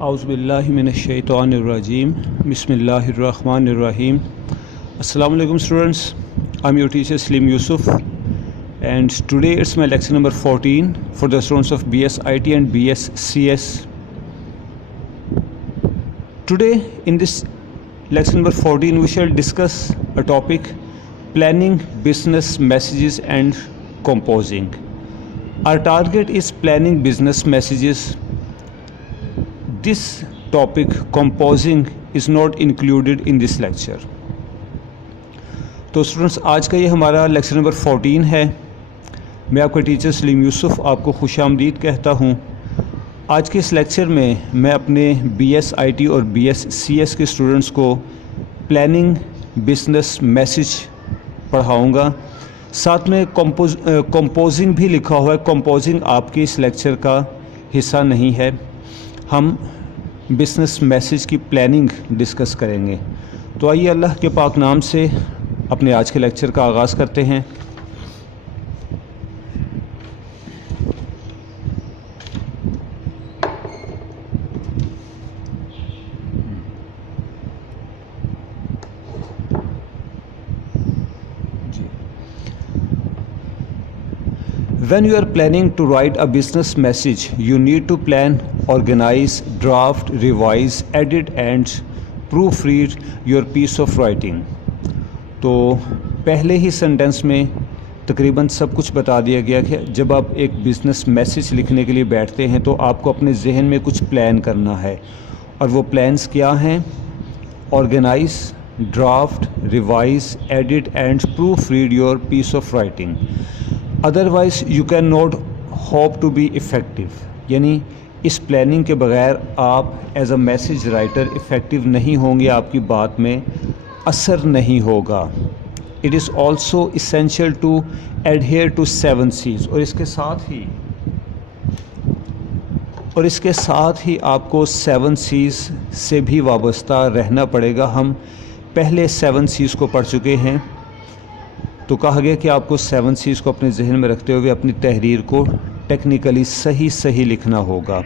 اعوذ باللہ من الشیطان الرجیم بسم اللہ الرحمن الرحیم. السلام علیکم students. I'm your teacher Salim Yusuf and today it's my lecture number 14 for the students of BS IT and BS CS. Today in this lecture number 14 we shall discuss a topic: planning business messages and composing. Our target is planning business messages. This topic, composing, is not included in this lecture. تو students آج کا یہ ہمارا lecture number 14 ہے. میں آپ کا teacher سلیم یوسف آپ کو خوش آمدید کہتا ہوں. آج کے اس لیکچر میں میں اپنے بی ایس آئی ٹی اور بی ایس سی ایس کے اسٹوڈنٹس کو پلاننگ بزنس میسج پڑھاؤں گا. ساتھ میں کمپوزنگ بھی لکھا ہوا ہے. کمپوزنگ آپ کے اس لیکچر کا حصہ نہیں ہے. ہم بزنس میسج کی پلاننگ ڈسکس کریں گے. تو آئیے اللہ کے پاک نام سے اپنے آج کے لیکچر کا آغاز کرتے ہیں. When you are planning to write a business message, you need to plan, organize, draft, revise, edit and proofread your piece of writing. تو پہلے ہی سینٹنس میں تقریباً سب کچھ بتا دیا گیا کہ جب آپ ایک بزنس میسج لکھنے کے لیے بیٹھتے ہیں تو آپ کو اپنے ذہن میں کچھ پلان کرنا ہے. اور وہ پلانس کیا ہیں؟ Organize, draft, revise, edit and proof read your piece of writing. Otherwise you can not hope to be effective. یعنی اس پلاننگ کے بغیر آپ as a message writer effective نہیں ہوں گے، آپ کی بات میں اثر نہیں ہوگا. It is also essential to adhere to 7 C's. اور اس کے ساتھ ہی آپ کو 7 C's سے بھی وابستہ رہنا پڑے گا. ہم پہلے 7 C's کو پڑھ چکے ہیں. تو کہا گیا کہ آپ کو 7 C's کو اپنے ذہن میں رکھتے ہوئے اپنی تحریر کو ٹیکنیکلی صحیح لکھنا ہوگا.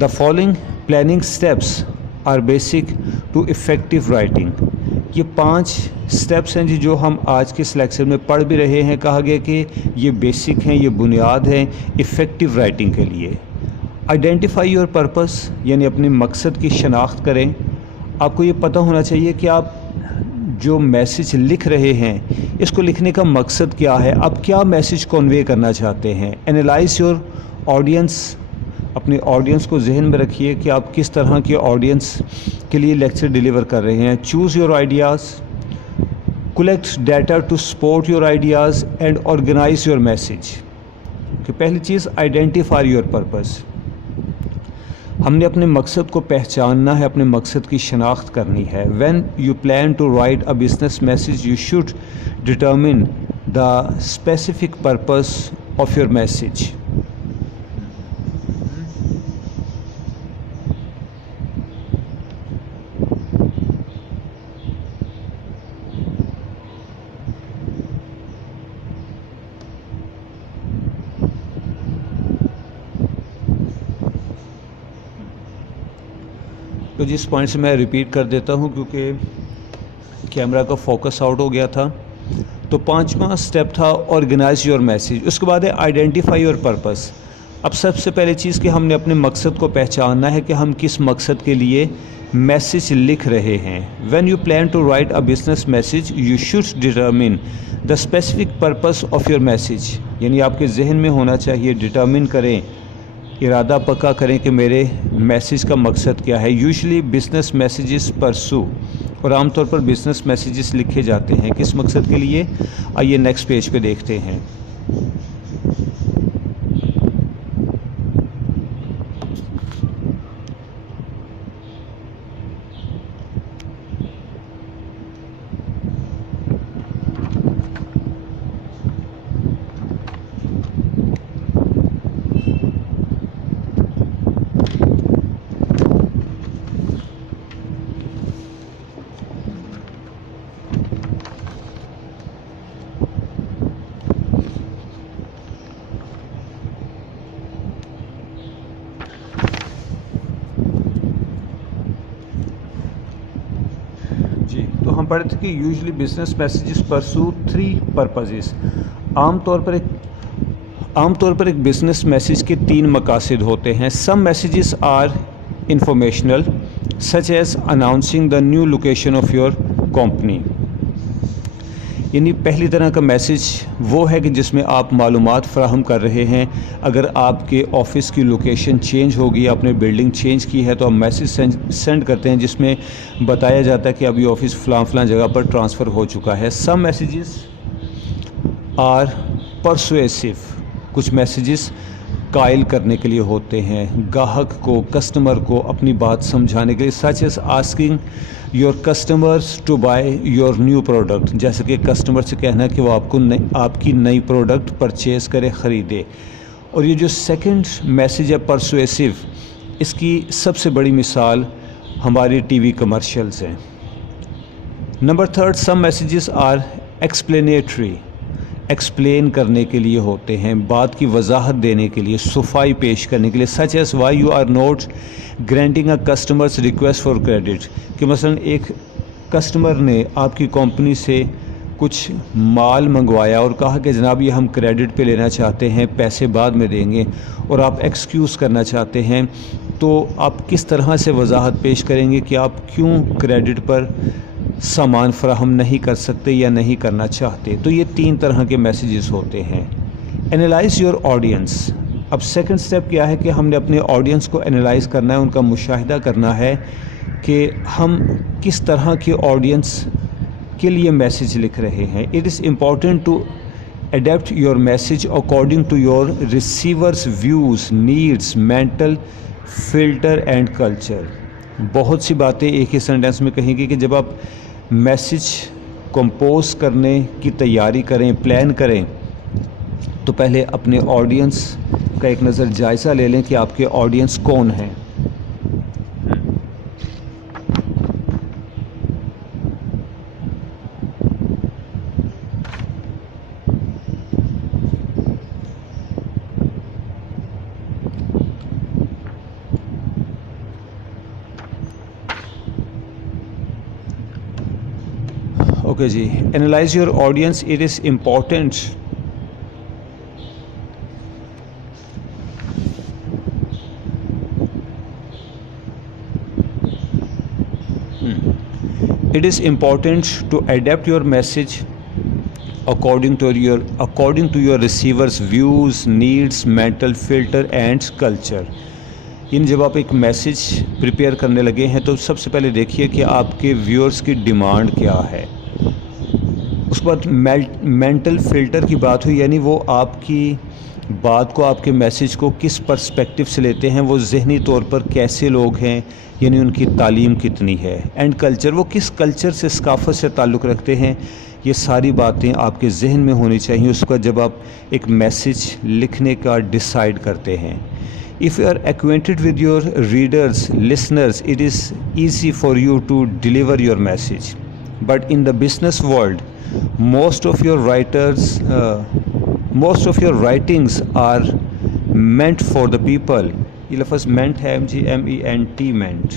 The following planning steps are basic to effective writing. یہ 5 اسٹیپس ہیں جو ہم آج کے اس لیکچر میں پڑھ بھی رہے ہیں. کہا گیا کہ یہ بیسک ہیں، یہ بنیاد ہیں افیکٹو رائٹنگ کے لیے. آئیڈینٹیفائی یور پرپس، یعنی اپنے مقصد کی شناخت کریں. آپ کو یہ پتہ ہونا چاہیے کہ آپ جو میسج لکھ رہے ہیں اس کو لکھنے کا مقصد کیا ہے، آپ کیا میسج کنوے کرنا چاہتے ہیں. اینالائز یور آڈینس، اپنے آڈینس کو ذہن میں رکھیے کہ آپ کس طرح کے آڈینس کے لیے لیکچر ڈیلیور کر رہے ہیں. Choose your ideas, collect data to support your ideas and organize your message. کہ پہلی چیز آئیڈینٹیفائی یور پرپس. ہم نے اپنے مقصد کو پہچاننا ہے، اپنے مقصد کی شناخت کرنی ہے. When you plan to write a business message you should determine the specific purpose of your message. تو جس پوائنٹ سے میں ریپیٹ کر دیتا ہوں کیونکہ کیمرہ کا فوکس آؤٹ ہو گیا تھا. تو 5واں اسٹیپ تھا آرگنائز یور میسج. اس کے بعد ہے آئیڈینٹیفائی یور پرپس. اب سب سے پہلے چیز کہ ہم نے اپنے مقصد کو پہچاننا ہے کہ ہم کس مقصد کے لیے میسج لکھ رہے ہیں. When you plan to write a business message you should determine the specific purpose of your message. یعنی آپ کے ذہن میں ہونا چاہیے، ڈٹرمن کریں، ارادہ پکا کریں کہ میرے میسیج کا مقصد کیا ہے. یوزلی بزنس میسیجز پرسو، اور عام طور پر بزنس میسیجز لکھے جاتے ہیں کس مقصد کے لیے. آئیے نیکسٹ پیج پہ دیکھتے ہیں. ہم پڑھے تھے کہ یوزلی بزنس میسیجز پرسو 3 پرپزز. عام طور پر ایک بزنس میسیج کے 3 مقاصد ہوتے ہیں. Some messages are informational such as announcing the new location of your company. یعنی پہلی طرح کا میسیج وہ ہے کہ جس میں آپ معلومات فراہم کر رہے ہیں. اگر آپ کے آفس کی لوکیشن چینج ہوگی، آپ نے بلڈنگ چینج کی ہے، تو آپ میسیج سینڈ کرتے ہیں جس میں بتایا جاتا ہے کہ ابھی آفس فلاں جگہ پر ٹرانسفر ہو چکا ہے. سم میسیجز آر پرسویسو. کچھ میسیجز قائل کرنے کے لیے ہوتے ہیں، گاہک کو، کسٹمر کو اپنی بات سمجھانے کے لیے. Such as asking your customers to buy your new product. جیسے کہ کسٹمر سے کہنا کہ وہ آپ کی نئی پروڈکٹ پرچیز کرے، خریدے. اور یہ جو سیکنڈ میسیج ہے پرسویسو، اس کی سب سے بڑی مثال ہماری ٹی وی کمرشلز ہیں. Number 3، some messages are explanatory. Explain کرنے کے لیے ہوتے ہیں، بات کی وضاحت دینے کے لیے، صفائی پیش کرنے کے لیے. Such as why you are not granting a customer's request for credit. کہ مثلا ایک کسٹمر نے آپ کی کمپنی سے کچھ مال منگوایا اور کہا کہ جناب یہ ہم کریڈٹ پہ لینا چاہتے ہیں، پیسے بعد میں دیں گے، اور آپ ایکسکیوز کرنا چاہتے ہیں، تو آپ کس طرح سے وضاحت پیش کریں گے کہ آپ کیوں کریڈٹ پر سامان فراہم نہیں کر سکتے یا نہیں کرنا چاہتے. تو یہ 3 طرح کے میسیجز ہوتے ہیں. Analyze your audience. اب سیکنڈ سٹیپ کیا ہے کہ ہم نے اپنے آڈینس کو انالائز کرنا ہے، ان کا مشاہدہ کرنا ہے کہ ہم کس طرح کے آڈینس کے لیے میسیج لکھ رہے ہیں. It is important to adapt your message according to your receiver's views, needs, mental filter and culture. بہت سی باتیں ایک ہی سینٹینس میں کہیں گے کہ جب آپ میسیج کمپوز کرنے کی تیاری کریں، پلان کریں، تو پہلے اپنے آڈینس کا ایک نظر جائزہ لے لیں کہ آپ کے آڈینس کون ہیں. اوکے جی، analyze your audience. It is important to adapt your message according to your receivers views, needs, mental filter and culture. جب آپ ایک میسیج پریپیئر کرنے لگے ہیں تو سب سے پہلے دیکھیے کہ آپ کے ویورز کی ڈیمانڈ کیا ہے. اس کے بعد مینٹل فلٹر کی بات ہوئی، یعنی وہ آپ کی بات کو، آپ کے میسیج کو کس پرسپیکٹو سے لیتے ہیں، وہ ذہنی طور پر کیسے لوگ ہیں، یعنی ان کی تعلیم کتنی ہے. اینڈ کلچر، وہ کس کلچر سے، ثقافت سے تعلق رکھتے ہیں. یہ ساری باتیں آپ کے ذہن میں ہونی چاہیے اس کا جب آپ ایک میسیج لکھنے کا ڈیسائیڈ کرتے ہیں. If you are acquainted with your readers, listeners, it is easy for you to deliver your message. But in the business world, most of your writings are meant for the people. یہ لفظ meant ہے، MENT meant.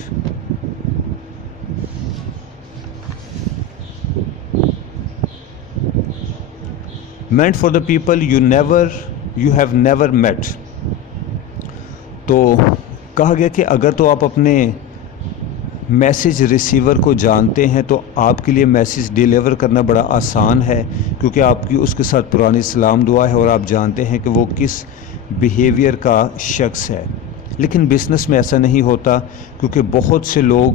Meant for the people you have never met. تو کہا گیا کہ اگر تو آپ اپنے میسیج ریسیور کو جانتے ہیں تو آپ کے لیے میسیج ڈیلیور کرنا بڑا آسان ہے، کیونکہ آپ کی اس کے ساتھ پرانی سلام دعا ہے اور آپ جانتے ہیں کہ وہ کس بیہیویئر کا شخص ہے. لیکن بزنس میں ایسا نہیں ہوتا، کیونکہ بہت سے لوگ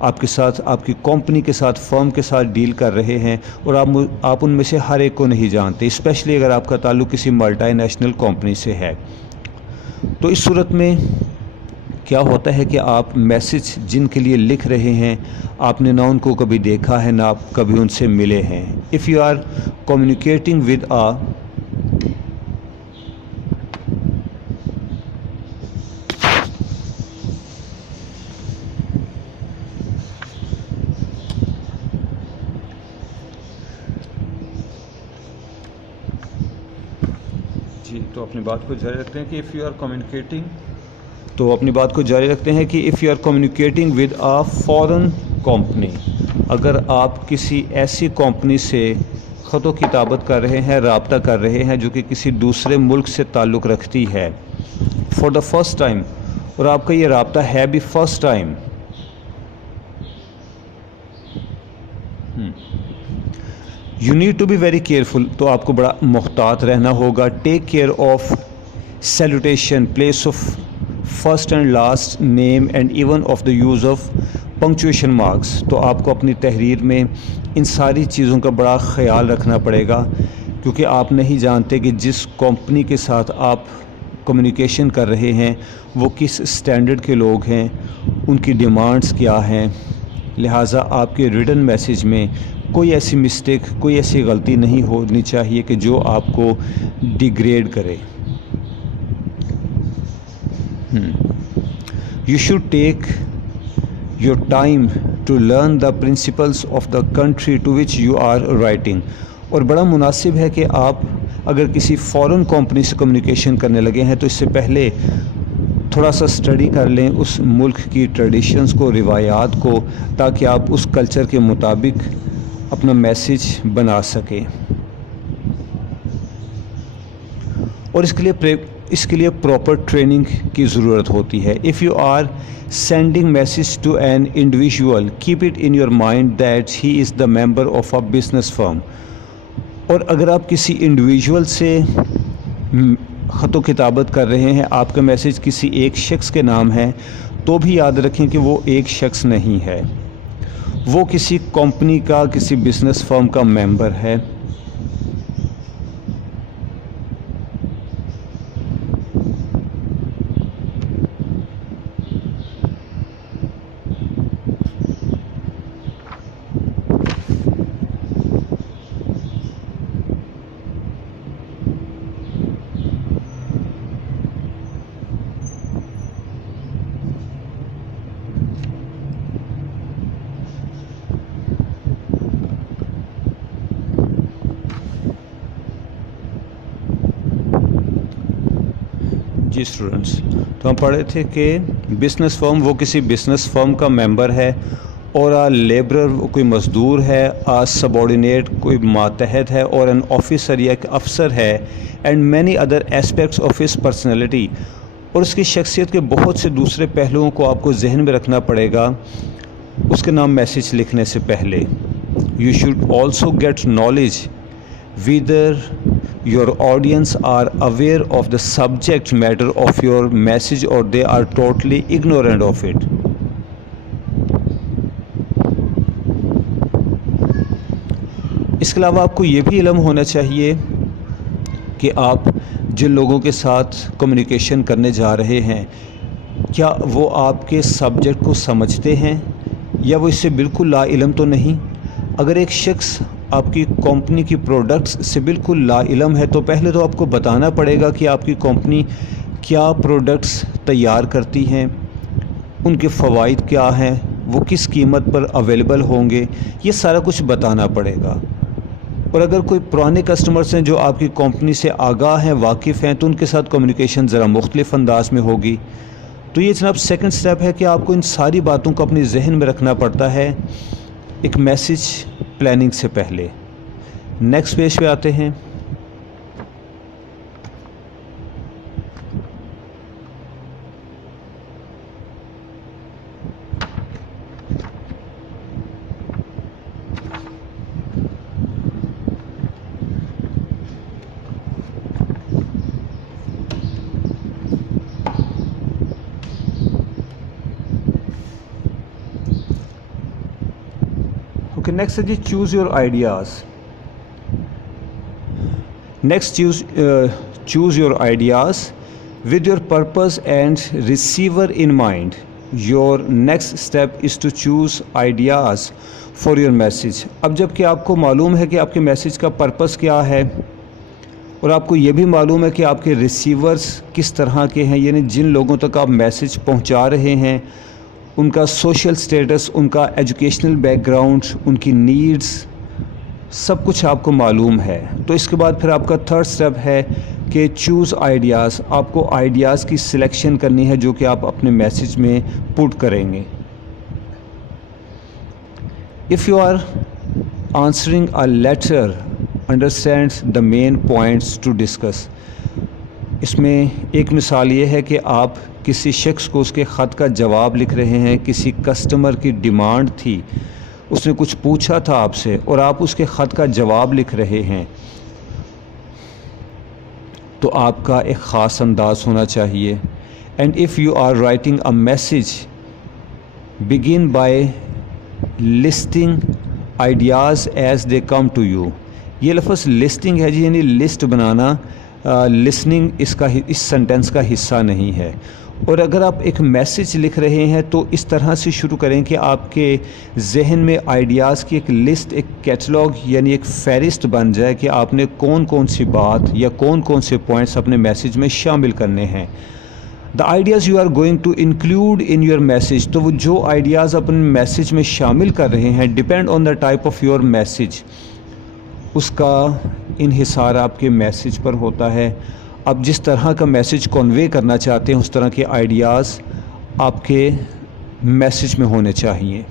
آپ کے ساتھ، آپ کی کمپنی کے ساتھ، فرم کے ساتھ ڈیل کر رہے ہیں اور آپ ان میں سے ہر ایک کو نہیں جانتے، اسپیشلی اگر آپ کا تعلق کسی ملٹی نیشنل کمپنی سے ہے. تو اس صورت میں کیا ہوتا ہے کہ آپ میسیج جن کے لیے لکھ رہے ہیں، آپ نے نہ ان کو کبھی دیکھا ہے، نہ آپ کبھی ان سے ملے ہیں. If you are communicating with تو اپنی بات کو جاری رکھتے ہیں کہ if you are communicating with a foreign company اگر آپ کسی ایسی کمپنی سے خط و کتابت کر رہے ہیں، رابطہ کر رہے ہیں جو کہ کسی دوسرے ملک سے تعلق رکھتی ہے فار دا فرسٹ ٹائم، اور آپ کا یہ رابطہ ہے بھی first time, you need to be very careful, تو آپ کو بڑا محتاط رہنا ہوگا. Take care of salutation, place of first and last name and even of the use of punctuation marks. تو آپ کو اپنی تحریر میں ان ساری چیزوں کا بڑا خیال رکھنا پڑے گا، کیونکہ آپ نہیں جانتے کہ جس کمپنی کے ساتھ آپ کمیونیکیشن کر رہے ہیں وہ کس اسٹینڈرڈ کے لوگ ہیں، ان کی ڈیمانڈز کیا ہیں. لہٰذا آپ کے ریٹن میسیج میں کوئی ایسی مسٹیک، کوئی ایسی غلطی نہیں ہونی چاہیے کہ جو آپ کو ڈیگریڈ کرے. You should take your time to learn the principles of the country to which you are writing. اور بڑا مناسب ہے کہ آپ اگر کسی فورن کمپنی سے کمیونیکیشن کرنے لگے ہیں تو اس سے پہلے تھوڑا سا اسٹڈی کر لیں اس ملک کی ٹریڈیشنز کو، روایات کو، تاکہ آپ اس کلچر کے مطابق اپنا میسیج بنا سکیں. اور اس کے لیے پراپر ٹریننگ کی ضرورت ہوتی ہے. If you are sending message to an individual, keep it in your mind that he is the member of a business firm. اور اگر آپ کسی انڈیویژول سے خط و کتابت کر رہے ہیں، آپ کا میسیج کسی ایک شخص کے نام ہے، تو بھی یاد رکھیں کہ وہ ایک شخص نہیں ہے، وہ کسی کمپنی کا، کسی بزنس فرم کا ممبر ہے. جی اسٹوڈنٹس، تو ہم پڑھے تھے کہ بزنس فرم وہ کسی بزنس فرم کا ممبر ہے، اور لیبرر کوئی مزدور ہے، سبارڈینیٹ کوئی ماتحت ہے، اور این آفیسر یا ایک افسر ہے. And many other aspects of his personality, اور اس کی شخصیت کے بہت سے دوسرے پہلوؤں کو آپ کو ذہن میں رکھنا پڑے گا اس کے نام میسیج لکھنے سے پہلے. You should also get knowledge whether your audience are aware of the subject matter of your message or they are totally ignorant of it. اس کے علاوہ آپ کو یہ بھی علم ہونا چاہیے کہ آپ جن لوگوں کے ساتھ کمیونیکیشن کرنے جا رہے ہیں، کیا وہ آپ کے سبجیکٹ کو سمجھتے ہیں یا وہ اس سے بالکل لا علم تو نہیں. اگر ایک شخص آپ کی کمپنی کی پروڈکٹس سے بالکل لا علم ہے تو پہلے تو آپ کو بتانا پڑے گا کہ آپ کی کمپنی کیا پروڈکٹس تیار کرتی ہیں، ان کے فوائد کیا ہیں، وہ کس قیمت پر اویلیبل ہوں گے، یہ سارا کچھ بتانا پڑے گا. اور اگر کوئی پرانے کسٹمرز ہیں جو آپ کی کمپنی سے آگاہ ہیں، واقف ہیں، تو ان کے ساتھ کمیونیکیشن ذرا مختلف انداز میں ہوگی. تو یہ جناب سیکنڈ سٹیپ ہے کہ آپ کو ان ساری باتوں کو اپنی ذہن میں رکھنا پڑتا ہے ایک میسیج پلاننگ سے پہلے. نیکسٹ پیج پہ آتے ہیں. Okay, next is choose your ideas. Next, choose your ideas with your purpose and receiver in mind. Your next step is to choose ideas for your message. اب جب کہ آپ کو معلوم ہے کہ آپ کے میسیج کا پرپس کیا ہے اور آپ کو یہ بھی معلوم ہے کہ آپ کے ریسیورز کس طرح کے ہیں، یعنی جن لوگوں تک آپ میسیج پہنچا رہے ہیں ان کا سوشل سٹیٹس، ان کا ایجوکیشنل بیک گراؤنڈ، ان کی نیڈز، سب کچھ آپ کو معلوم ہے. تو اس کے بعد پھر آپ کا تھرڈ سٹیپ ہے کہ چوز آئیڈیاز. آپ کو آئیڈیاز کی سلیکشن کرنی ہے جو کہ آپ اپنے میسیج میں پٹ کریں گے. if you are answering a letter, understands the main points to discuss. اس میں ایک مثال یہ ہے کہ آپ کسی شخص کو اس کے خط کا جواب لکھ رہے ہیں، کسی کسٹمر کی ڈیمانڈ تھی، اس نے کچھ پوچھا تھا آپ سے اور آپ اس کے خط کا جواب لکھ رہے ہیں، تو آپ کا ایک خاص انداز ہونا چاہیے. And if you are writing a message begin by listing ideas as they come to you. یہ لفظ لسٹنگ ہے جی، یعنی لسٹ بنانا. لسننگ اس سنٹینس کا حصہ نہیں ہے. اور اگر آپ ایک میسیج لکھ رہے ہیں تو اس طرح سے شروع کریں کہ آپ کے ذہن میں آئیڈیاز کی ایک لسٹ، ایک کیٹلاگ یعنی ایک فہرست بن جائے کہ آپ نے کون کون سی بات یا کون کون سے پوائنٹس اپنے میسیج میں شامل کرنے ہیں. The ideas you are going to include in your message، تو وہ جو آئیڈیاز اپنے میسیج میں شامل کر رہے ہیں depend on the type of your message، اس کا انحصار آپ کے میسیج پر ہوتا ہے. آپ جس طرح کا میسیج کنوے کرنا چاہتے ہیں اس طرح کے آئیڈیاز آپ کے میسیج میں ہونے چاہیے.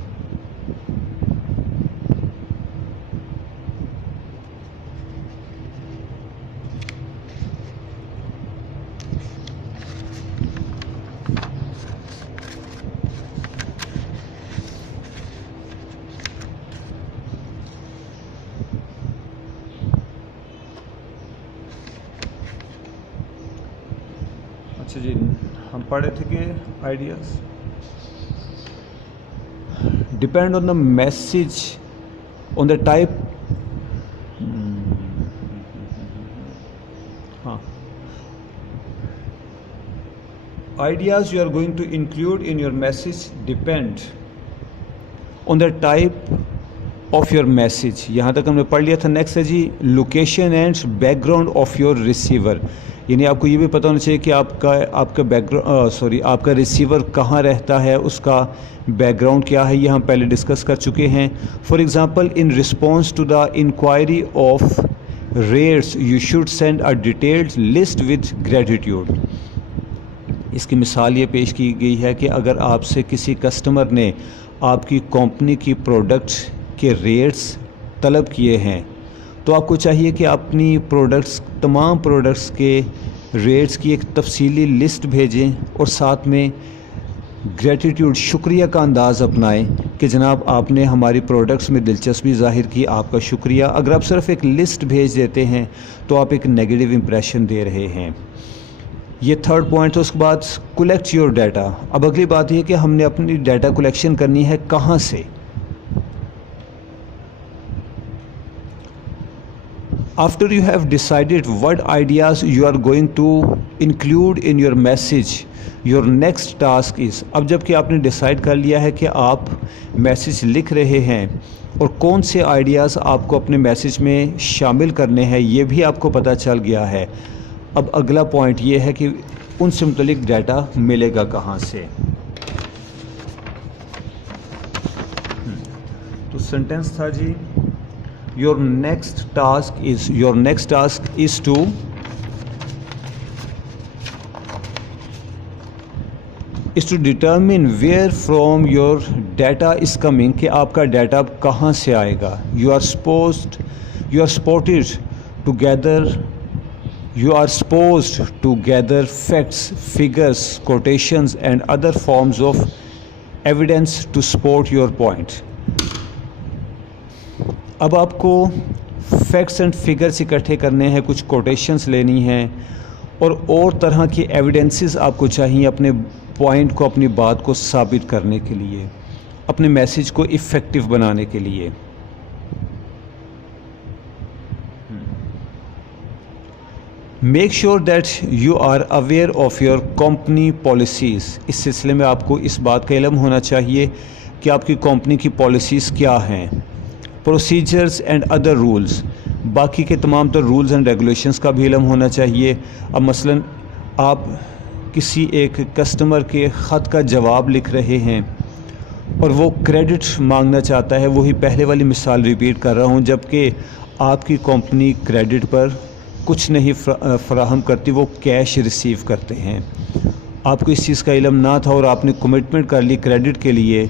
اچھا جی، ہم پڑھے تھے کہ ideas depend on the message on the type. ہاں، ideas you are going to include in your message depend on the type of your message. یہاں تک ہم نے پڑھ لیا تھا. نیکسٹ ہے جی location and background of your receiver. یعنی آپ کو یہ بھی پتہ ہونا چاہیے کہ آپ کا آپ کا ریسیور کہاں رہتا ہے، اس کا بیک گراؤنڈ کیا ہے. یہ ہم پہلے ڈسکس کر چکے ہیں. For example in response to the enquiry of rates you should send a detailed list with gratitude. اس کی مثال یہ پیش کی گئی ہے کہ اگر آپ سے کسی کسٹمر نے آپ کی کمپنی کی پروڈکٹس کے ریٹس طلب کیے ہیں تو آپ کو چاہیے کہ اپنی تمام پروڈکٹس کے ریٹس کی ایک تفصیلی لسٹ بھیجیں اور ساتھ میں گریٹیٹیوڈ، شکریہ کا انداز اپنائیں کہ جناب آپ نے ہماری پروڈکٹس میں دلچسپی ظاہر کی، آپ کا شکریہ. اگر آپ صرف ایک لسٹ بھیج دیتے ہیں تو آپ ایک نیگیٹو امپریشن دے رہے ہیں. یہ تھرڈ پوائنٹ ہے. اس کے بعد کلیکٹ یور ڈیٹا. اب اگلی بات یہ کہ ہم نے اپنی ڈیٹا کلیکشن کرنی ہے کہاں سے. After you have decided what ideas you are going to include in your message, your next task is. اب جب کہ آپ نے ڈیسائیڈ کر لیا ہے کہ آپ میسیج لکھ رہے ہیں اور کون سے آئیڈیاز آپ کو اپنے میسیج میں شامل کرنے ہیں یہ بھی آپ کو پتہ چل گیا ہے. اب اگلا پوائنٹ یہ ہے کہ ان سے متعلق ڈیٹا ملے گا کہاں سے. تو سینٹینس تھا جی your next task is to determine where from your data is coming، کہ آپ کا ڈیٹا کہاں سے آئے گا. you are supposed to gather facts, figures, quotations and other forms of evidence to support your point. اب آپ کو فیکٹس اینڈ فگرس اکٹھے کرنے ہیں، کچھ کوٹیشنز لینی ہیں اور طرح کی ایویڈنسز آپ کو چاہیے اپنے پوائنٹ کو، اپنی بات کو ثابت کرنے کے لیے، اپنے میسیج کو افیکٹو بنانے کے لیے. Make sure that you are aware of your company policies. اس سلسلے میں آپ کو اس بات کا علم ہونا چاہیے کہ آپ کی کمپنی کی پالیسیز کیا ہیں. پروسیجرز اینڈ ادر رولز، باقی کے تمام تر رولز اینڈ ریگولیشنز کا بھی علم ہونا چاہیے. اب مثلا آپ کسی ایک کسٹمر کے خط کا جواب لکھ رہے ہیں اور وہ کریڈٹ مانگنا چاہتا ہے. وہی پہلے والی مثال ریپیٹ کر رہا ہوں، جب کہ آپ کی کمپنی کریڈٹ پر کچھ نہیں فراہم کرتی، وہ کیش ریسیو کرتے ہیں. آپ کو اس چیز کا علم نہ تھا اور آپ نے کمٹمنٹ کر لی کریڈٹ کے لیے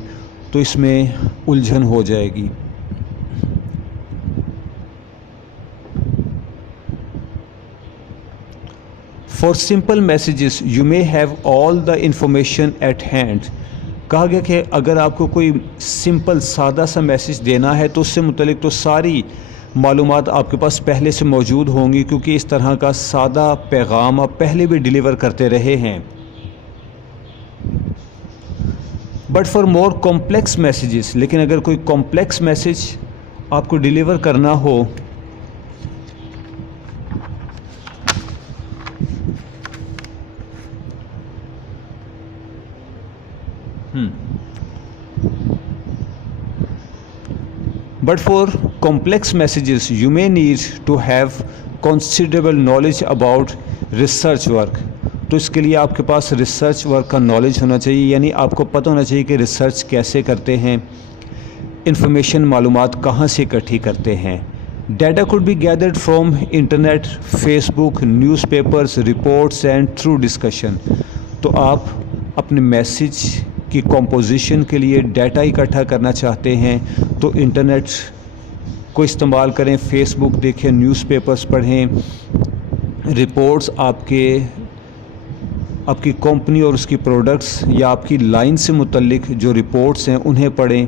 تو اس میں الجھن ہو جائے گی. For simple messages you may have all the information at hand. کہا گیا کہ اگر آپ کو کوئی سمپل سادہ سا میسیج دینا ہے تو اس سے متعلق تو ساری معلومات آپ کے پاس پہلے سے موجود ہوں گی، کیونکہ اس طرح کا سادہ پیغام آپ پہلے بھی ڈیلیور کرتے رہے ہیں. But for more complex messages, لیکن اگر کوئی کمپلیکس میسیج آپ کو ڈیلیور کرنا ہو But for complex messages, you may need to have considerable knowledge about research work. تو اس کے لیے آپ کے پاس ریسرچ ورک کا نالج ہونا چاہیے، یعنی آپ کو پتہ ہونا چاہیے کہ ریسرچ کیسے کرتے ہیں، انفارمیشن معلومات کہاں سے اکٹھی کرتے ہیں. Data could be gathered from internet, Facebook, newspapers, reports and through discussion. تو آپ اپنے میسیج کی کمپوزیشن کے لیے ڈیٹا اکٹھا کرنا چاہتے ہیں تو انٹرنیٹ کو استعمال کریں، فیس بک دیکھیں، نیوز پیپرز پڑھیں، رپورٹس آپ کی کمپنی اور اس کی پروڈکٹس یا آپ کی لائن سے متعلق جو رپورٹس ہیں انہیں پڑھیں،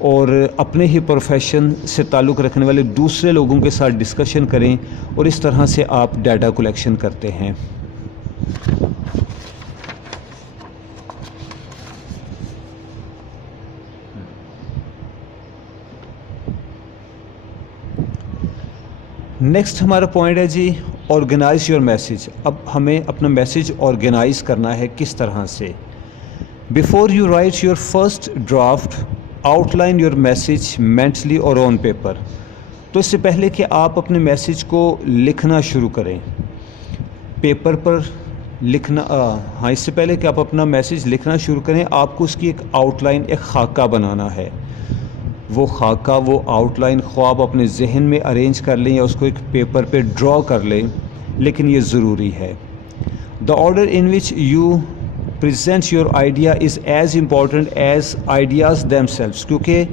اور اپنے ہی پروفیشن سے تعلق رکھنے والے دوسرے لوگوں کے ساتھ ڈسکشن کریں، اور اس طرح سے آپ ڈیٹا کلیکشن کرتے ہیں. نیکسٹ ہمارا پوائنٹ ہے جی آرگنائز یور میسیج. اب ہمیں اپنا میسیج آرگنائز کرنا ہے کس طرح سے. Before you write your first draft out line your message mentally اور آن پیپر. تو اس سے پہلے کہ آپ اپنے میسیج کو لکھنا شروع کریں پیپر پر لکھنا، اس سے پہلے کہ آپ اپنا میسیج لکھنا شروع کریں آپ کو اس کی ایک آؤٹ لائن، ایک خاکہ بنانا ہے. وہ خاکہ، وہ آؤٹ لائن خواہ آپ اپنے ذہن میں ارینج کر لیں یا اس کو ایک پیپر پہ ڈرا کر لیں، لیکن یہ ضروری ہے. The order in which you present your idea is as important as ideas them سیلفس. کیونکہ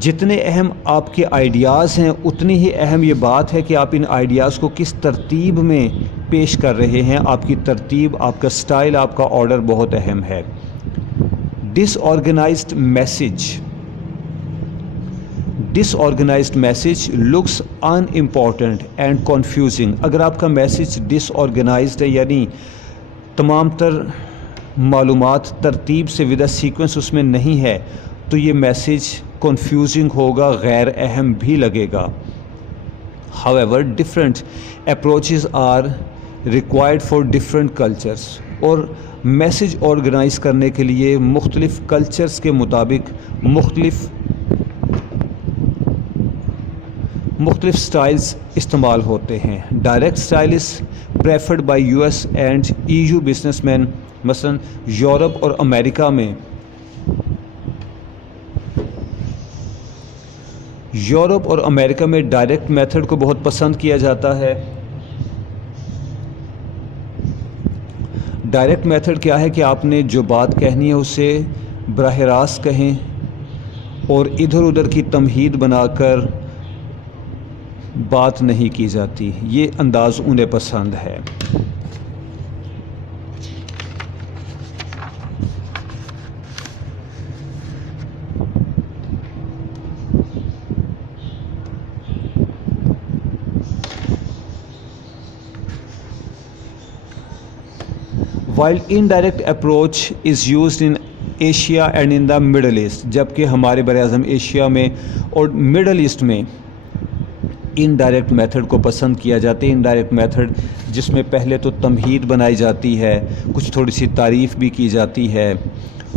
جتنے اہم آپ کے آئیڈیاز ہیں اتنی ہی اہم یہ بات ہے کہ آپ ان آئیڈیاز کو کس ترتیب میں پیش کر رہے ہیں. آپ کی ترتیب، آپ کا سٹائل، آپ کا آرڈر بہت اہم ہے. Disorganized message looks unimportant and confusing. اگر آپ کا میسیج ڈس آرگنائزڈ ہے، یعنی تمام تر معلومات ترتیب سے ود سیکوینس اس میں نہیں ہے، تو یہ میسیج کنفیوزنگ ہوگا، غیر اہم بھی لگے گا. However, different approaches are required for different cultures. اور میسیج آرگنائز کرنے کے لیے مختلف کلچرز کے مطابق مختلف سٹائلز استعمال ہوتے ہیں. Direct style is preferred by US and EU business man. مثلاً یورپ اور امریکہ میں ڈائریکٹ میتھڈ کو بہت پسند کیا جاتا ہے. ڈائریکٹ میتھڈ کیا ہے کہ آپ نے جو بات کہنی ہے اسے براہ راست کہیں اور ادھر ادھر کی تمہید بنا کر بات نہیں کی جاتی. یہ انداز انہیں پسند ہے. While indirect approach is used in Asia and in the Middle East. جبکہ ہمارے براعظم ایشیا میں اور مڈل ایسٹ میں انڈائریکٹ میتھڈ کو پسند کیا جاتا ہے. انڈائریکٹ میتھڈ جس میں پہلے تو تمہید بنائی جاتی ہے، کچھ تھوڑی سی تعریف بھی کی جاتی ہے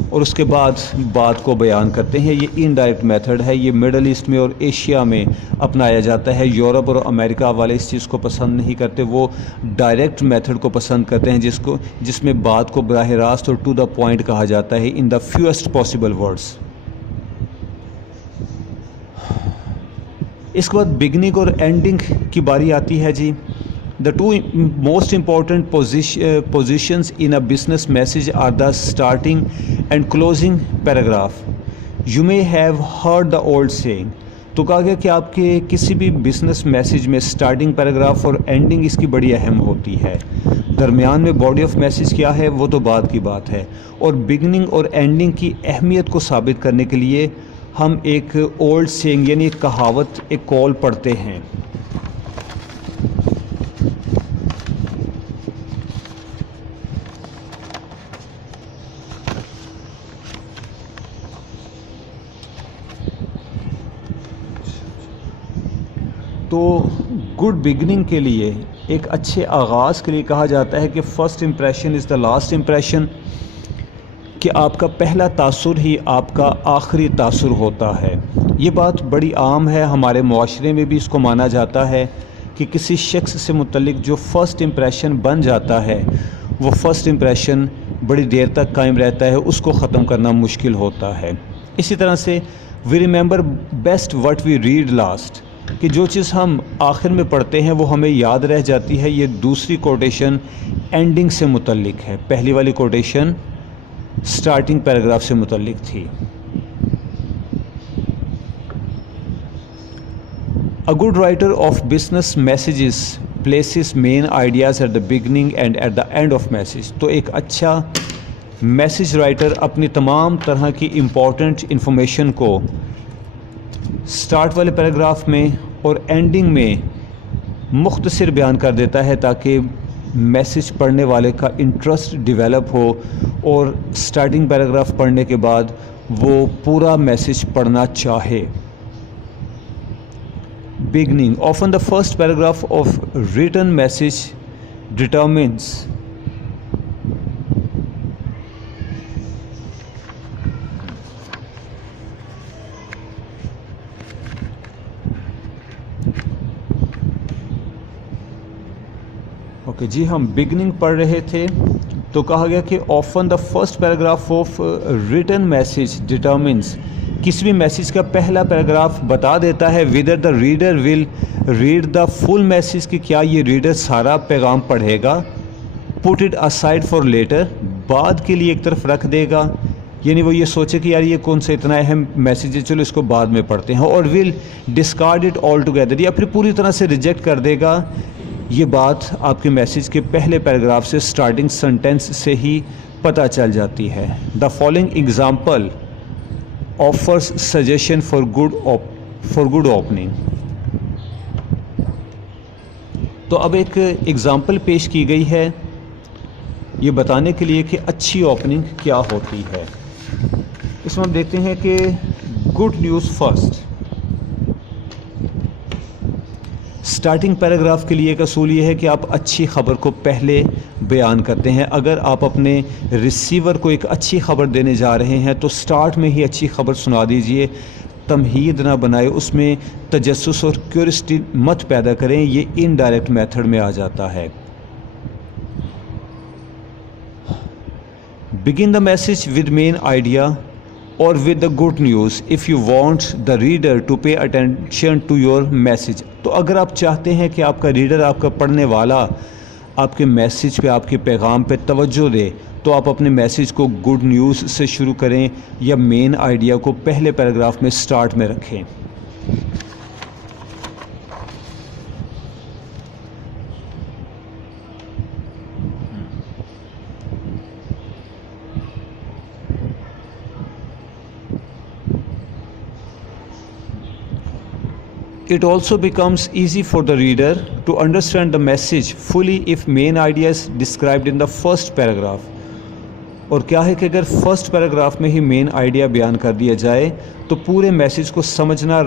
اور اس کے بعد بات کو بیان کرتے ہیں. یہ انڈائریکٹ میتھڈ ہے. یہ مڈل ایسٹ میں اور ایشیا میں اپنایا جاتا ہے. یورپ اور امریکہ والے اس چیز کو پسند نہیں کرتے. وہ ڈائریکٹ میتھڈ کو پسند کرتے ہیں جس میں بات کو براہ راست اور ٹو دا پوائنٹ کہا جاتا ہے. ان دا فیوسٹ پاسبل ورڈس. اس کے بعد بگننگ اور اینڈنگ کی باری آتی ہے جی. The two most important positions in a business message are the starting and closing paragraph. You may have heard the old saying. تو کہا گیا کہ آپ کے کسی بھی بزنس میسیج میں سٹارٹنگ پیراگراف اور اینڈنگ اس کی بڑی اہم ہوتی ہے. درمیان میں باڈی آف میسیج کیا ہے وہ تو بعد کی بات ہے. اور بگننگ اور اینڈنگ کی اہمیت کو ثابت کرنے کے لیے ہم ایک اولڈ سینگ یعنی ایک کہاوت، ایک کال پڑھتے ہیں. تو گڈ بگننگ کے لیے، ایک اچھے آغاز کے لیے کہا جاتا ہے کہ first impression is the last impression, کہ آپ کا پہلا تاثر ہی آپ کا آخری تاثر ہوتا ہے. یہ بات بڑی عام ہے، ہمارے معاشرے میں بھی اس کو مانا جاتا ہے کہ کسی شخص سے متعلق جو فرسٹ امپریشن بن جاتا ہے وہ فرسٹ امپریشن بڑی دیر تک قائم رہتا ہے، اس کو ختم کرنا مشکل ہوتا ہے. اسی طرح سے we remember best what we read last, کہ جو چیز ہم آخر میں پڑھتے ہیں وہ ہمیں یاد رہ جاتی ہے. یہ دوسری کوٹیشن اینڈنگ سے متعلق ہے، پہلی والی کوٹیشن سٹارٹنگ پیراگراف سے متعلق تھی. A good writer of business messages places main ideas at the beginning and at the end of message. تو ایک اچھا میسیج رائٹر اپنی تمام طرح کی امپورٹنٹ انفارمیشن کو سٹارٹ والے پیراگراف میں اور اینڈنگ میں مختصر بیان کر دیتا ہے تاکہ میسیج پڑھنے والے کا انٹرسٹ ڈیولپ ہو اور سٹارٹنگ پیراگراف پڑھنے کے بعد وہ پورا میسیج پڑھنا چاہے. Beginning. Often the first paragraph of written message determines جی ہم بگننگ پڑھ رہے تھے تو کہا گیا کہ often the first paragraph of written message determines، کسی بھی میسیج کا پہلا پیراگراف بتا دیتا ہے whether the reader will read the full message، کہ کیا یہ ریڈر سارا پیغام پڑھے گا. put it aside for later، بعد کے لیے ایک طرف رکھ دے گا، یعنی وہ یہ سوچے کہ یار یہ کون سا اتنا اہم میسیج ہے، چلو اس کو بعد میں پڑھتے ہیں. اور will discard it altogether، یا پھر پوری طرح سے ریجیکٹ کر دے گا. یہ بات آپ کے میسیج کے پہلے پیراگراف سے سٹارٹنگ سنٹینس سے ہی پتہ چل جاتی ہے. the following example offers suggestion for good opening. تو اب ایک ایگزامپل پیش کی گئی ہے یہ بتانے کے لیے کہ اچھی اوپننگ کیا ہوتی ہے. اس میں ہم دیکھتے ہیں کہ good news first. Starting paragraph کے لیے ایک اصول یہ ہے کہ آپ اچھی خبر کو پہلے بیان کرتے ہیں. اگر آپ اپنے ریسیور کو ایک اچھی خبر دینے جا رہے ہیں تو سٹارٹ میں ہی اچھی خبر سنا دیجئے، تمہید نہ بنائے، اس میں تجسس اور کیوریسٹی مت پیدا کریں. یہ انڈائریکٹ میتھڈ میں آ جاتا ہے. begin the message with main idea or with the good news if you want the reader to pay attention to your message. تو اگر آپ چاہتے ہیں کہ آپ کا ریڈر، آپ کا پڑھنے والا آپ کے میسیج پہ، آپ کے پیغام پہ توجہ دے، تو آپ اپنے میسیج کو گڈ نیوز سے شروع کریں یا مین آئیڈیا کو پہلے پیراگراف میں سٹارٹ میں رکھیں. It also becomes easy for the reader to understand the message fully if main idea is described in the first paragraph. اور کیا ہے کہ اگر فرسٹ پیراگراف میں ہی مین آئیڈیا بیان کر دیا جائے تو پورے میسیج کو سمجھنا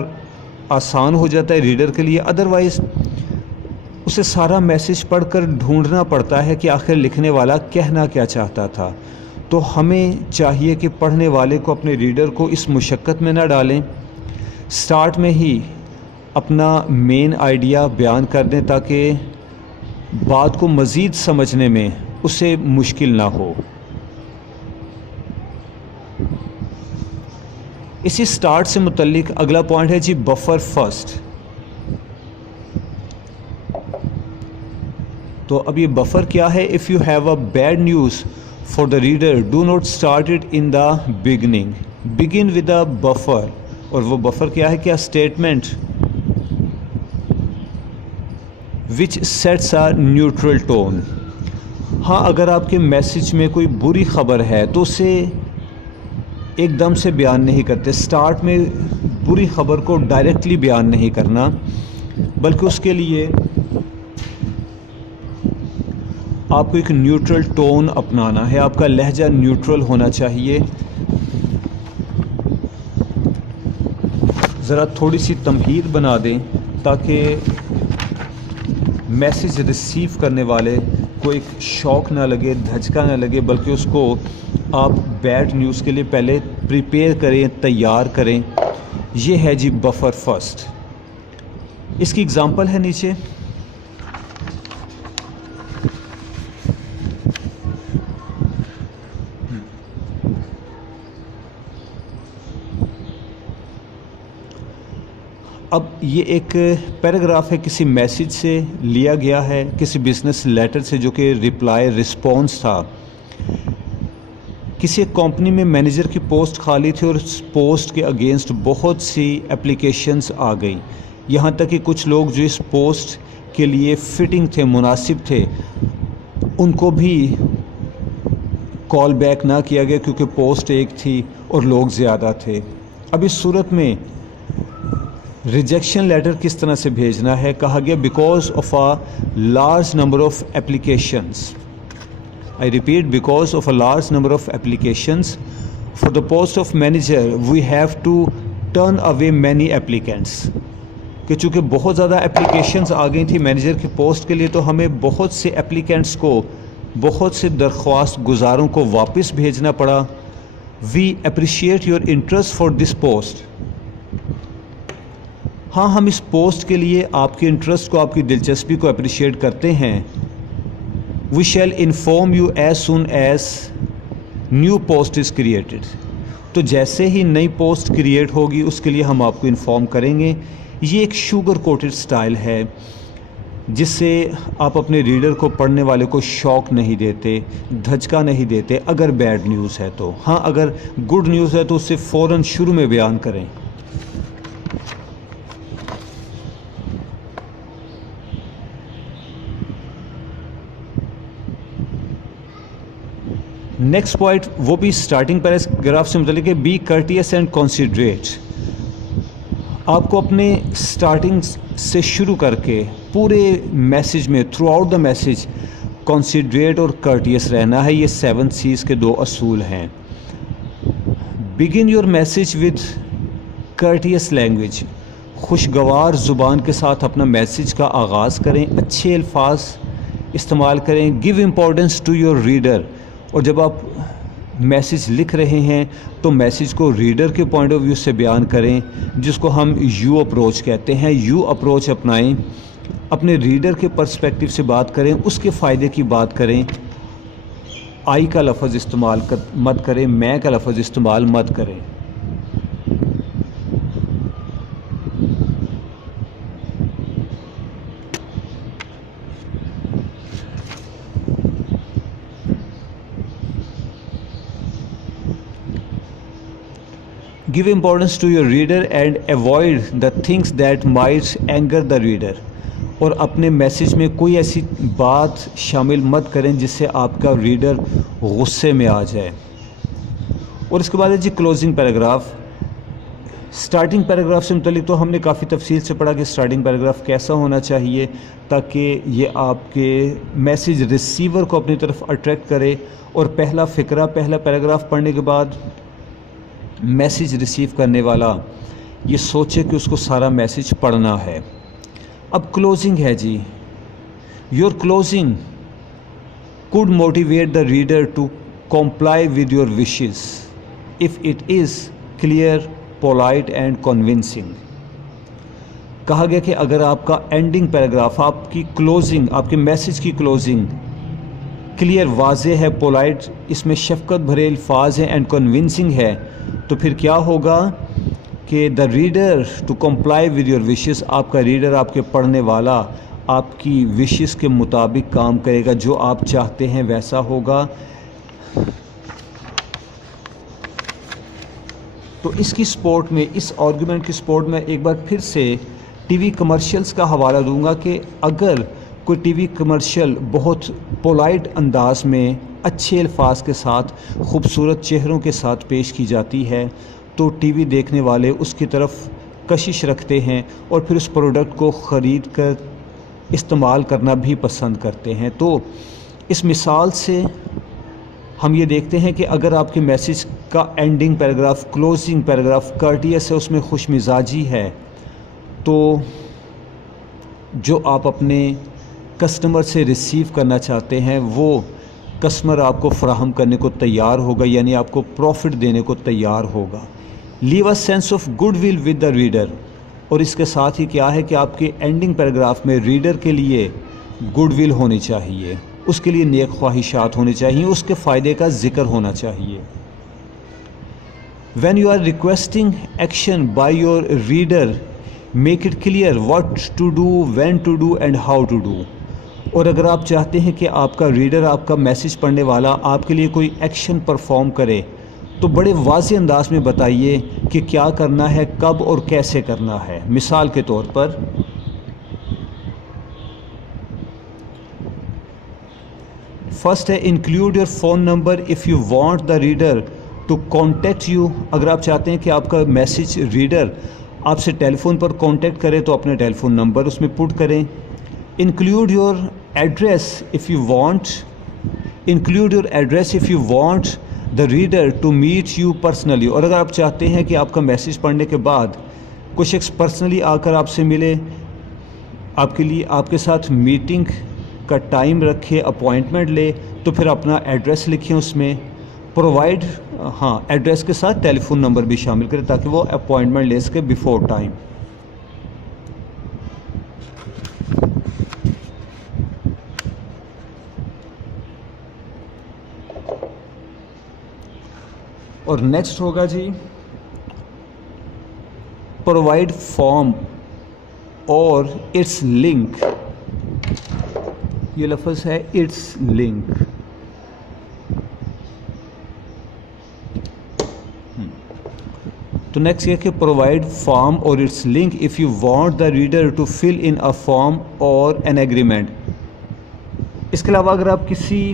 آسان ہو جاتا ہے ریڈر کے لیے. ادروائز اسے سارا میسیج پڑھ کر ڈھونڈنا پڑتا ہے کہ آخر لکھنے والا کہنا کیا چاہتا تھا. تو ہمیں چاہیے کہ پڑھنے والے کو، اپنے ریڈر کو اس مشقت میں نہ ڈالیں، سٹارٹ میں ہی اپنا مین آئیڈیا بیان کر دیں تاکہ بات کو مزید سمجھنے میں اسے مشکل نہ ہو. اسی سٹارٹ سے متعلق اگلا پوائنٹ ہے جی بفر فرسٹ. تو اب یہ بفر کیا ہے؟ If you have a bad news for the reader do not start it in the beginning. begin with a buffer, اور وہ بفر کیا ہے؟ کیا statement which sets a neutral tone. ہاں اگر آپ کے میسج میں کوئی بری خبر ہے تو اسے ایک دم سے بیان نہیں کرتے. سٹارٹ میں بری خبر کو ڈائریکٹلی بیان نہیں کرنا، بلکہ اس کے لیے آپ کو ایک نیوٹرل ٹون اپنانا ہے. آپ کا لہجہ نیوٹرل ہونا چاہیے. ذرا تھوڑی سی تمہید بنا دیں تاکہ میسج ریسیو کرنے والے کو ایک شوق نہ لگے، دھچکا نہ لگے، بلکہ اس کو آپ بیڈ نیوز کے لیے پہلے پریپیئر کریں، تیار کریں. یہ ہے جی بفر فرسٹ. اس کی اگزامپل ہے نیچے. اب یہ ایک پیراگراف ہے، کسی میسج سے لیا گیا ہے، کسی بزنس لیٹر سے جو کہ رپلائی رسپانس تھا. کسی ایک کمپنی میں مینیجر کی پوسٹ خالی تھی اور اس پوسٹ کے اگینسٹ بہت سی اپلیکیشنز آ گئیں. یہاں تک کہ کچھ لوگ جو اس پوسٹ کے لیے فٹنگ تھے، مناسب تھے، ان کو بھی کال بیک نہ کیا گیا کیونکہ پوسٹ ایک تھی اور لوگ زیادہ تھے. اب اس صورت میں ریجیکشن لیٹر کس طرح سے بھیجنا ہے؟ کہا گیا because of a large number of applications. I repeat, because of a large number of applications for the post of manager we have to turn away many applicants. کہ چونکہ بہت زیادہ اپلیکیشنز آ گئی تھیں مینیجر کی پوسٹ کے لیے، تو ہمیں بہت سے اپلیکینٹس کو، بہت سے درخواست گزاروں کو واپس بھیجنا پڑا. We appreciate your interest for this post. ہاں ہم اس پوسٹ کے لیے آپ کے انٹرسٹ کو، آپ کی دلچسپی کو اپریشیٹ کرتے ہیں. We shall inform you as soon as new post is created. تو جیسے ہی نئی پوسٹ کریٹ ہوگی اس کے لیے ہم آپ کو انفارم کریں گے. یہ ایک شوگر کوٹڈ سٹائل ہے جس سے آپ اپنے ریڈر کو، پڑھنے والے کو شوق نہیں دیتے، دھچکا نہیں دیتے اگر بیڈ نیوز ہے تو. ہاں اگر گڈ نیوز ہے تو اسے فوراً شروع میں بیان کریں. نیکسٹ پوائنٹ وہ بھی اسٹارٹنگ پیراگراف سے متعلق ہے. Be courteous and considerate. آپ کو اپنے اسٹارٹنگ سے شروع کر کے پورے میسج میں، throughout the message, considerate اور کرٹیس رہنا ہے. یہ 7 C's کے 2 اصول ہیں. Begin your message with courteous language. خوشگوار زبان کے ساتھ اپنا میسج کا آغاز کریں، اچھے الفاظ استعمال کریں. Give importance to your reader. اور جب آپ میسج لکھ رہے ہیں تو میسج کو ریڈر کے پوائنٹ آف ویو سے بیان کریں، جس کو ہم یو اپروچ کہتے ہیں. یو اپروچ اپنائیں، اپنے ریڈر کے پرسپیکٹو سے بات کریں، اس کے فائدے کی بات کریں. آئی کا لفظ استعمال مت کریں، میں کا لفظ استعمال مت کریں. Give importance to your reader and avoid the things that might anger the reader. اور اپنے میسج میں کوئی ایسی بات شامل مت کریں جس سے آپ کا ریڈر غصے میں آ جائے. اور اس کے بعد ہے جی کلوزنگ پیراگراف. اسٹارٹنگ پیراگراف سے متعلق تو ہم نے کافی تفصیل سے پڑھا کہ اسٹارٹنگ پیراگراف کیسا ہونا چاہیے تاکہ یہ آپ کے میسج ریسیور کو اپنی طرف اٹریکٹ کرے. اور پہلا فقرہ، پہلا پیراگراف پڑھنے کے بعد میسج ریسیو کرنے والا یہ سوچے کہ اس کو سارا میسج پڑھنا ہے. اب کلوزنگ ہے جی. Your closing could motivate the reader to comply with your wishes if it is clear, polite and convincing. کہا گیا کہ اگر آپ کا اینڈنگ پیراگراف، آپ کی کلوزنگ، آپ کے میسج کی کلوزنگ کلیئر، واضح ہے، پولائٹ، اس میں شفقت بھرے الفاظ ہیں، اینڈ کنونسنگ ہے، تو پھر کیا ہوگا کہ the reader to comply with your wishes. آپ کا ریڈر، آپ کے پڑھنے والا آپ کی وشز کے مطابق کام کرے گا، جو آپ چاہتے ہیں ویسا ہوگا. تو اس کی سپورٹ میں، اس آرگومنٹ کی سپورٹ میں ایک بار پھر سے ٹی وی کمرشلز کا حوالہ دوں گا کہ اگر کوئی ٹی وی کمرشل بہت پولائٹ انداز میں اچھے الفاظ کے ساتھ خوبصورت چہروں کے ساتھ پیش کی جاتی ہے تو ٹی وی دیکھنے والے اس کی طرف کشش رکھتے ہیں اور پھر اس پروڈکٹ کو خرید کر استعمال کرنا بھی پسند کرتے ہیں۔ تو اس مثال سے ہم یہ دیکھتے ہیں کہ اگر آپ کے میسیج کا اینڈنگ پیراگراف، کلوزنگ پیراگراف کارٹیس ہے، اس میں خوش مزاجی ہے، تو جو آپ اپنے کسٹمر سے ریسیو کرنا چاہتے ہیں وہ کسٹمر آپ کو فراہم کرنے کو تیار ہوگا، یعنی آپ کو پروفٹ دینے کو تیار ہوگا۔ Leave a sense of goodwill with the reader, اور اس کے ساتھ ہی کیا ہے کہ آپ کے اینڈنگ پیراگراف میں ریڈر کے لیے گڈ ول ہونی چاہیے، اس کے لیے نیک خواہشات ہونی چاہیے، اس کے فائدے کا ذکر ہونا چاہیے۔ When you are requesting action by your reader make it clear what to do, when to do and how to do. اور اگر آپ چاہتے ہیں کہ آپ کا ریڈر، آپ کا میسیج پڑھنے والا آپ کے لیے کوئی ایکشن پرفارم کرے تو بڑے واضح انداز میں بتائیے کہ کیا کرنا ہے، کب اور کیسے کرنا ہے۔ مثال کے طور پر فرسٹ ہے include your phone number if you want the reader to contact you. اگر آپ چاہتے ہیں کہ آپ کا میسیج ریڈر آپ سے ٹیلی فون پر کانٹیکٹ کرے تو اپنے ٹیلی فون نمبر اس میں پٹ کریں۔ Include your address if you want, include your address if you want the reader to meet you personally. اور اگر آپ چاہتے ہیں کہ آپ کا میسیج پڑھنے کے بعد کوئی شخص پرسنلی آ کر آپ سے ملے، آپ کے لیے آپ کے ساتھ میٹنگ کا ٹائم رکھے، اپوائنٹمنٹ لے، تو پھر اپنا ایڈریس لکھیں اس میں، پرووائڈ، ایڈریس کے ساتھ ٹیلی فون نمبر بھی شامل کریں تاکہ وہ اپوائنٹمنٹ لے سکے بیفور ٹائم۔ اور نیکسٹ ہوگا جی پرووائڈ فارم اور اٹس لنک، یہ لفظ ہے اٹس لنک۔ تو نیکسٹ یہ کہ پرووائڈ فارم اور its link if you want the reader to fill in a form or an agreement. اس کے علاوہ اگر آپ کسی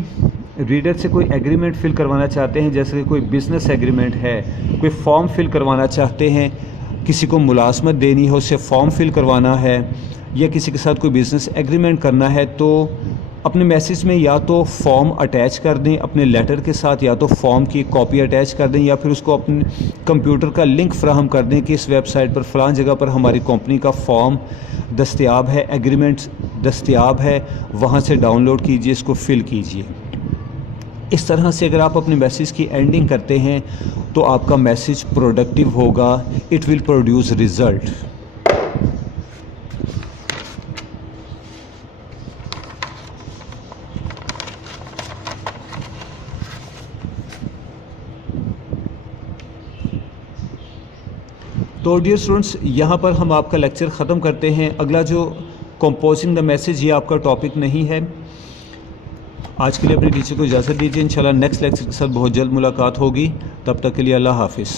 ریڈر سے کوئی ایگریمنٹ فل کروانا چاہتے ہیں، جیسے کہ کوئی بزنس ایگریمنٹ ہے، کوئی فارم فل کروانا چاہتے ہیں، کسی کو ملازمت دینی ہو، اسے فارم فل کروانا ہے، یا کسی کے ساتھ کوئی بزنس ایگریمنٹ کرنا ہے، تو اپنے میسیج میں یا تو فارم اٹیچ کر دیں اپنے لیٹر کے ساتھ، یا تو فارم کی کاپی اٹیچ کر دیں، یا پھر اس کو اپنے کمپیوٹر کا لنک فراہم کر دیں کہ اس ویب سائٹ پر فلاں جگہ پر ہماری کمپنی کا فارم دستیاب ہے، ایگریمنٹ دستیاب ہے، وہاں سے ڈاؤن لوڈ کیجئے، اس کو فل کیجئے۔ اس طرح سے اگر آپ اپنے میسیج کی اینڈنگ کرتے ہیں تو آپ کا میسیج پروڈکٹیو ہوگا، اٹ ول پروڈیوس ریزلٹ۔ تو ڈیئر اسٹوڈنٹس، یہاں پر ہم آپ کا لیکچر ختم کرتے ہیں۔ اگلا جو کمپوزنگ دا میسیج، یہ آپ کا ٹاپک نہیں ہے۔ آج کے لیے اپنے ٹیچر کو اجازت دیجیے، انشاءاللہ نیکسٹ لیکچر کے ساتھ بہت جلد ملاقات ہوگی، تب تک کے لیے اللہ حافظ۔